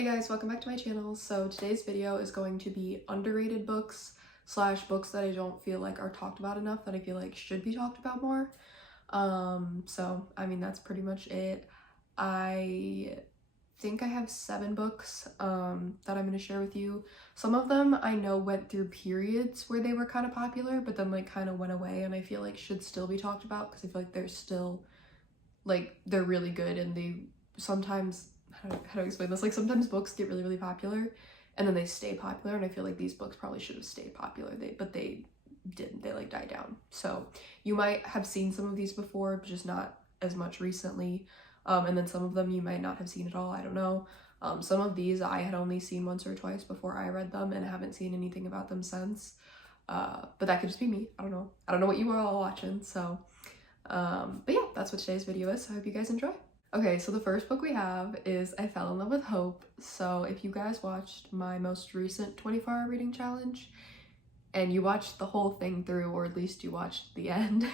Hey guys, welcome back to my channel. So today's video is going to be underrated books slash books that I don't feel like are talked about enough that I feel like should be talked about more. That's pretty much it. I think I have 7 books that I'm going to share with you. Some of them I know went through periods where they were kind of popular, but then like kind of went away, and I feel like should still be talked about because I feel like they're still they're really good, and they sometimes how to explain this, like sometimes books get really popular and then they stay popular, and I feel like these books probably should have stayed popular, but they didn't. They like died down. So you might have seen some of these before, but just not as much recently, and then some of them you might not have seen at all. I don't know. Some of these I had only seen once or twice before I read them and haven't seen anything about them since, but that could just be me. I don't know what you were all watching. So but yeah, that's what today's video is, so I hope you guys enjoy. Okay, so the first book we have is I Fell in Love with Hope. So if you guys watched my most recent 24-hour reading challenge and you watched the whole thing through, or at least you watched the end,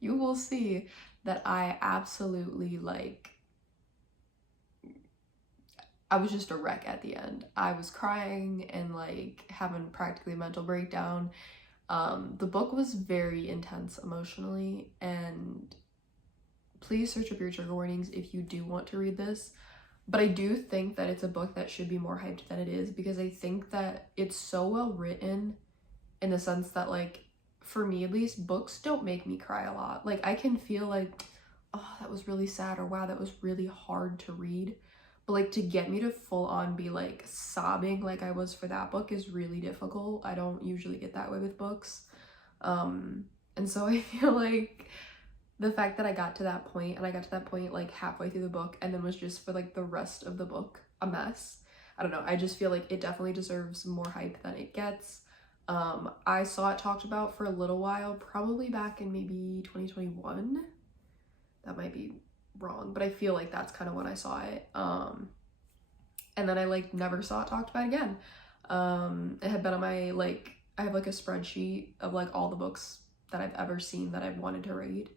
you will see that I absolutely I was just a wreck at the end. I was crying and having practically a mental breakdown. The book was very intense emotionally, and please search up your trigger warnings if you do want to read this. But I do think that it's a book that should be more hyped than it is, because I think that it's so well written in the sense that, for me at least, books don't make me cry a lot. I can feel oh, that was really sad, or wow, that was really hard to read. But to get me to full on be sobbing like I was for that book is really difficult. I don't usually get that way with books. And so I feel like the fact that I got to that point, and I got to that point halfway through the book, and then was just for the rest of the book a mess. I don't know. I just feel like it definitely deserves more hype than it gets. I saw it talked about for a little while, probably back in maybe 2021. That might be wrong, but I feel like that's kind of when I saw it. And then I never saw it talked about again. It had been on my I have a spreadsheet of all the books that I've ever seen that I've wanted to read,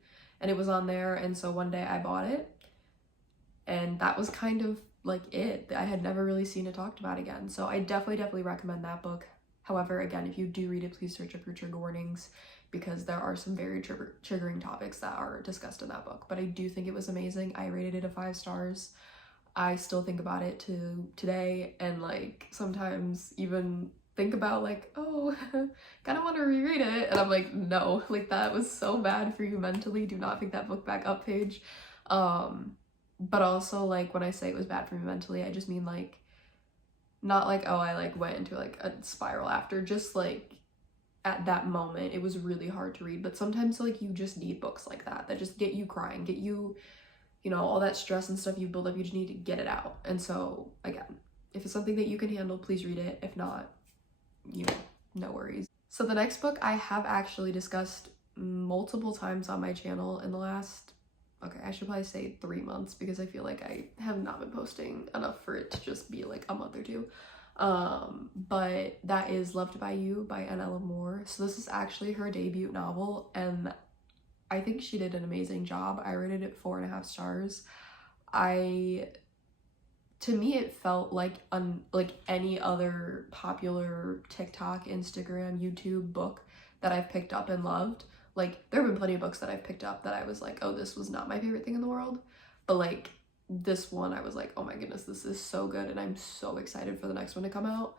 and it was on there, and so one day I bought it, and that was kind of it. I had never really seen it talked about again, so I definitely recommend that book. However, again, if you do read it, please search up your trigger warnings, because there are some very triggering topics that are discussed in that book. But I do think it was amazing. I rated it a 5 stars. I still think about it to today, and sometimes even think about oh, kind of want to reread it, and I'm no, that was so bad for you mentally. Do not pick that book back up, Paige. But also when I say it was bad for me mentally, I just mean not oh, I went into a spiral after, just at that moment it was really hard to read. But sometimes you just need books like that just get you crying, get you, all that stress and stuff you build up, you just need to get it out. And so again, if it's something that you can handle, please read it. If not, no worries. So the next book I have actually discussed multiple times on my channel in the last, okay, I should probably say 3 months, because I feel like I have not been posting enough for it to just be a month or two. But that is Loved by You by N.L. Moore. So this is actually her debut novel, and I think she did an amazing job. I rated it 4.5 stars. To me, it felt like any other popular TikTok, Instagram, YouTube book that I've picked up and loved. There have been plenty of books that I've picked up that I was oh, this was not my favorite thing in the world. But this one, I was oh my goodness, this is so good, and I'm so excited for the next one to come out.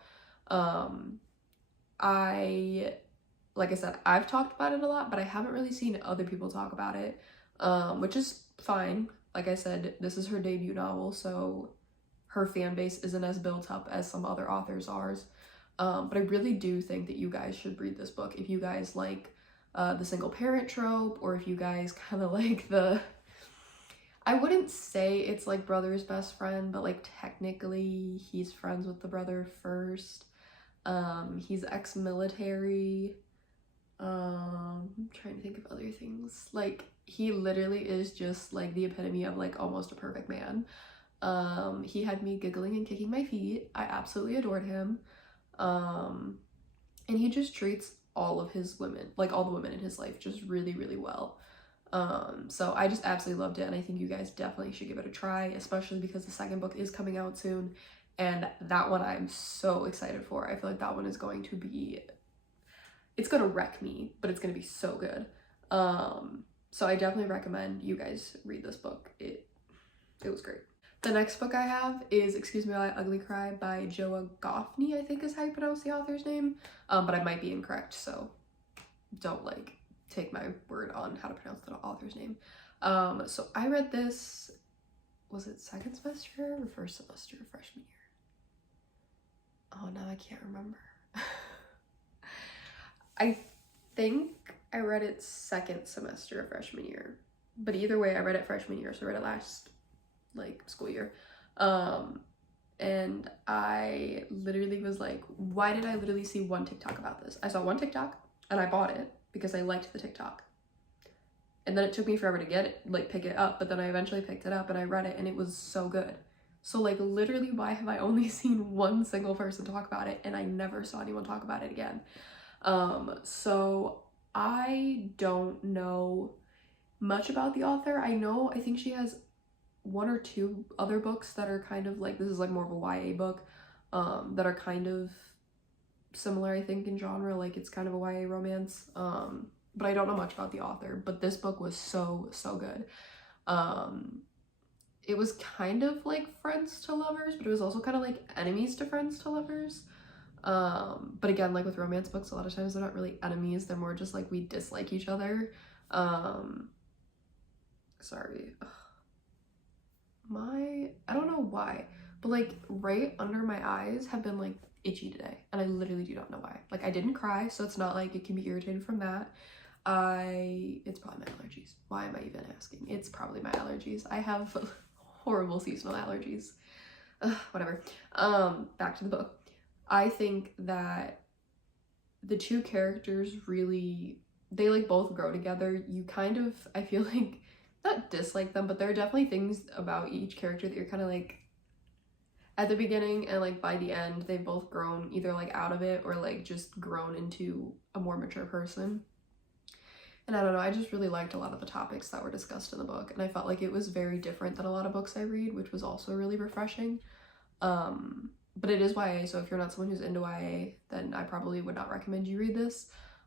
Like I said, I've talked about it a lot, but I haven't really seen other people talk about it, which is fine. Like I said, this is her debut novel, so her fan base isn't as built up as some other authors are. But I really do think that you guys should read this book if you guys the single parent trope, or if you guys kind of the, I wouldn't say it's brother's best friend, but technically he's friends with the brother first. He's ex-military. I'm trying to think of other things. He literally is just the epitome of almost a perfect man. He had me giggling and kicking my feet. I absolutely adored him. And he just treats all of his women, all the women in his life, just really well. So I just absolutely loved it, and I think you guys definitely should give it a try, especially because the second book is coming out soon, and that one I'm so excited for. I feel like that one is going to be, it's gonna wreck me, but it's gonna be so good. So I definitely recommend you guys read this book. It was great. The next book I have is Excuse Me While I Ugly Cry by Joa Goffney, I think is how you pronounce the author's name, but I might be incorrect, so don't like take my word on how to pronounce the author's name. So I read this, was it second semester or first semester of freshman year? Oh, now I can't remember. I think I read it second semester of freshman year, but either way I read it freshman year, so I read it last like school year. And I literally was like, why did I literally see one TikTok about this? I saw one TikTok and I bought it because I liked the TikTok. And then it took me forever to get it, like pick it up, but then I eventually picked it up and I read it and it was so good. So like literally why have I only seen one single person talk about it and I never saw anyone talk about it again? So I don't know much about the author. I think she has one or two other books that are kind of like, this is like more of a YA book, that are kind of similar, I think, in genre. Like it's kind of a YA romance, but I don't know much about the author. But this book was so good. It was kind of like friends to lovers, but it was also kind of like enemies to friends to lovers. But again, like with romance books, a lot of times they're not really enemies, they're more just like we dislike each other. Sorry, I don't know why, but like right under my eyes have been like itchy today, and I literally do not know why. Like I didn't cry, so it's not like it can be irritated from that. It's probably my allergies. Why am I even asking? It's probably my allergies. I have horrible seasonal allergies. Whatever. Back to the book. I think that the two characters really, they like both grow together. You kind of, I feel like, not dislike them, but there are definitely things about each character that you're kind of like, at the beginning and like by the end, they've both grown either like out of it or like just grown into a more mature person. And I don't know, I just really liked a lot of the topics that were discussed in the book, and I felt like it was very different than a lot of books I read, which was also really refreshing. But it is YA, so if you're not someone who's into YA, then I probably would not recommend you read this.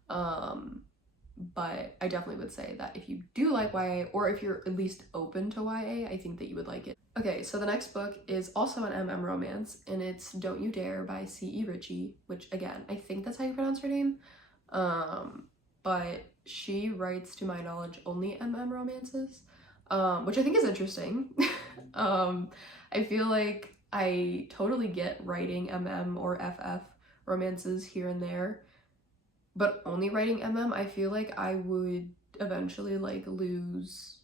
But I definitely would say that if you do like YA, or if you're at least open to YA, I think that you would like it. Okay, so the next book is also an MM romance, and it's Don't You Dare by C.E. Ritchie, which again, I think that's how you pronounce her name. But she writes, to my knowledge, only MM romances, which I think is interesting. I feel like I totally get writing MM or FF romances here and there, but only writing MM, I feel like I would eventually like lose,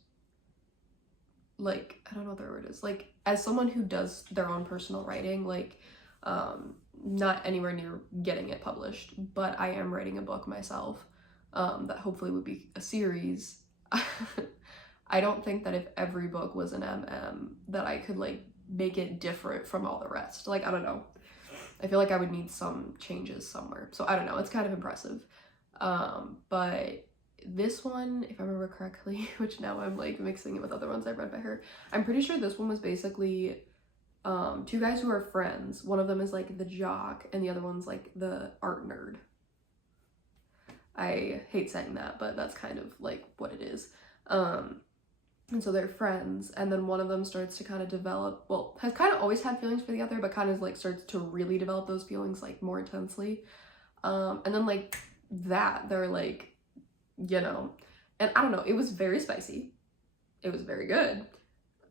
like, I don't know what the word is, like as someone who does their own personal writing, like not anywhere near getting it published, but I am writing a book myself, that hopefully would be a series. I don't think that if every book was an MM that I could like make it different from all the rest. Like, I don't know. I feel like I would need some changes somewhere. So I don't know, it's kind of impressive. But this one, if I remember correctly, which now I'm like mixing it with other ones I've read by her, I'm pretty sure this one was basically two guys who are friends. One of them is like the jock and the other one's like the art nerd. I hate saying that, but that's kind of like what it is. And so they're friends, and then one of them starts to kind of develop, well, has kind of always had feelings for the other, but kind of like starts to really develop those feelings like more intensely. And then like that, they're like, you know, and I don't know, it was very spicy. It was very good.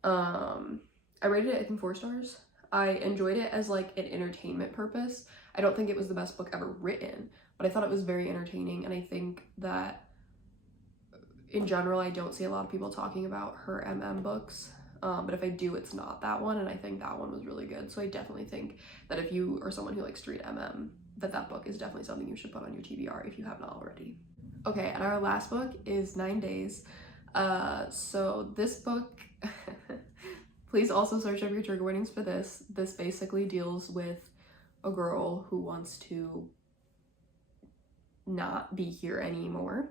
I rated it, I think, 4 stars. I enjoyed it as like an entertainment purpose. I don't think it was the best book ever written, but I thought it was very entertaining, and I think that in general, I don't see a lot of people talking about her MM books, but if I do, it's not that one, and I think that one was really good. So I definitely think that if you are someone who likes to read MM, that book is definitely something you should put on your TBR if you have not already. Okay, and our last book is 9 Days. So this book, please also search up your trigger warnings for this. This basically deals with a girl who wants to not be here anymore.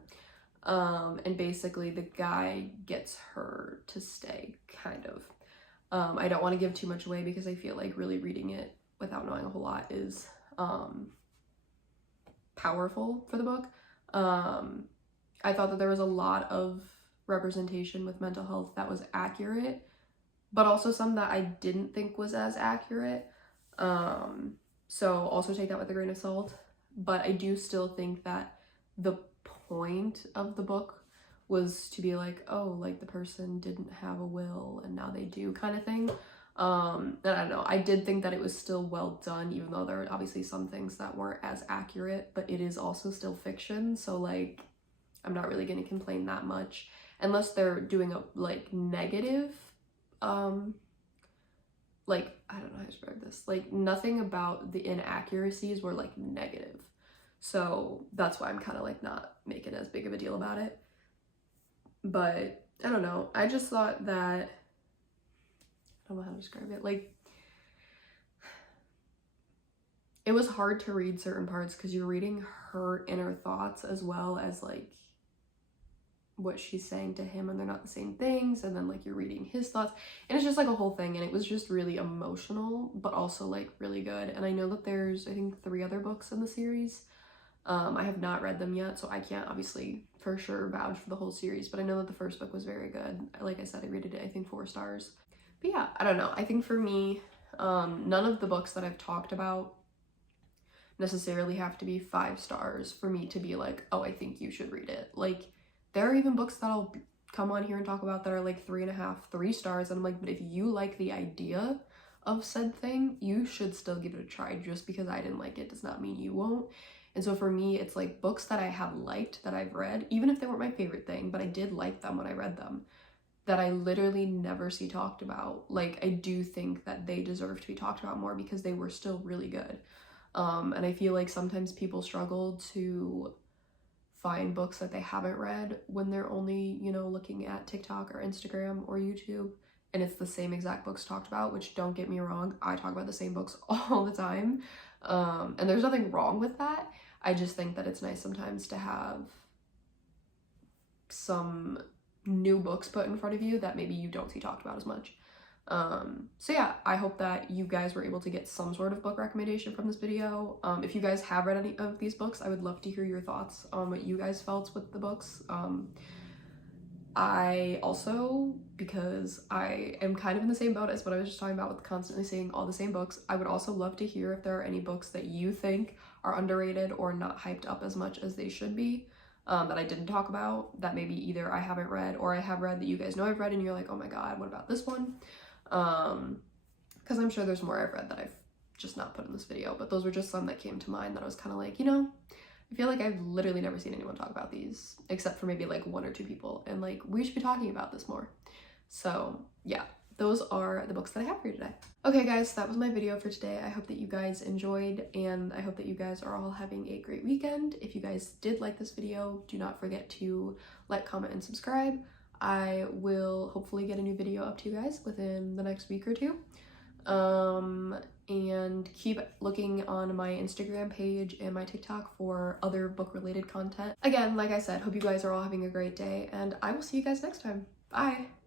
And basically the guy gets her to stay, kind of. I don't want to give too much away because I feel like really reading it without knowing a whole lot is powerful for the book. I thought that there was a lot of representation with mental health that was accurate, but also some that I didn't think was as accurate. So also take that with a grain of salt. But I do still think that the point of the book was to be like, oh, like the person didn't have a will and now they do, kind of thing. And I don't know, I did think that it was still well done, even though there were obviously some things that weren't as accurate, but it is also still fiction, so like I'm not really going to complain that much unless they're doing a like negative like, I don't know how to describe this, like nothing about the inaccuracies were like negative, so that's why I'm kind of like not making as big of a deal about it. But I don't know, I just thought that, I don't know how to describe it, like it was hard to read certain parts because you're reading her inner thoughts as well as like what she's saying to him, and they're not the same things, and then like you're reading his thoughts, and it's just like a whole thing, and it was just really emotional but also like really good. And I know that there's, I think, 3 other books in the series. I have not read them yet, so I can't obviously for sure vouch for the whole series, but I know that the first book was very good. Like I said, I rated it, I think, 4 stars. But yeah, I don't know, I think for me, none of the books that I've talked about necessarily have to be 5 stars for me to be like, oh, I think you should read it. Like there are even books that I'll come on here and talk about that are like 3.5, 3 stars, and I'm like, but if you like the idea of said thing, you should still give it a try. Just because I didn't like it does not mean you won't. And so for me, it's like books that I have liked, that I've read, even if they weren't my favorite thing, but I did like them when I read them, that I literally never see talked about. Like I do think that they deserve to be talked about more because they were still really good. And I feel like sometimes people struggle to find books that they haven't read when they're only, you know, looking at TikTok or Instagram or YouTube, and it's the same exact books talked about, which, don't get me wrong, I talk about the same books all the time. And there's nothing wrong with that. I just think that it's nice sometimes to have some new books put in front of you that maybe you don't see talked about as much. So yeah, I hope that you guys were able to get some sort of book recommendation from this video. If you guys have read any of these books, I would love to hear your thoughts on what you guys felt with the books. I also, because I am kind of in the same boat as what I was just talking about with constantly seeing all the same books, I would also love to hear if there are any books that you think are underrated or not hyped up as much as they should be, that I didn't talk about, that maybe either I haven't read or I have read that you guys know I've read and you're like, oh my god, what about this one? Because I'm sure there's more I've read that I've just not put in this video, but those were just some that came to mind that I was kind of like, you know, I feel like I've literally never seen anyone talk about these except for maybe like 1 or 2 people, and like we should be talking about this more. So yeah, those are the books that I have for you today. Okay guys, that was my video for today. I hope that you guys enjoyed, and I hope that you guys are all having a great weekend. If you guys did like this video, do not forget to like, comment, and subscribe. I will hopefully get a new video up to you guys within the next week or 2. And keep looking on my Instagram page and my TikTok for other book related content. Again, like I said, hope you guys are all having a great day, and I will see you guys next time. Bye!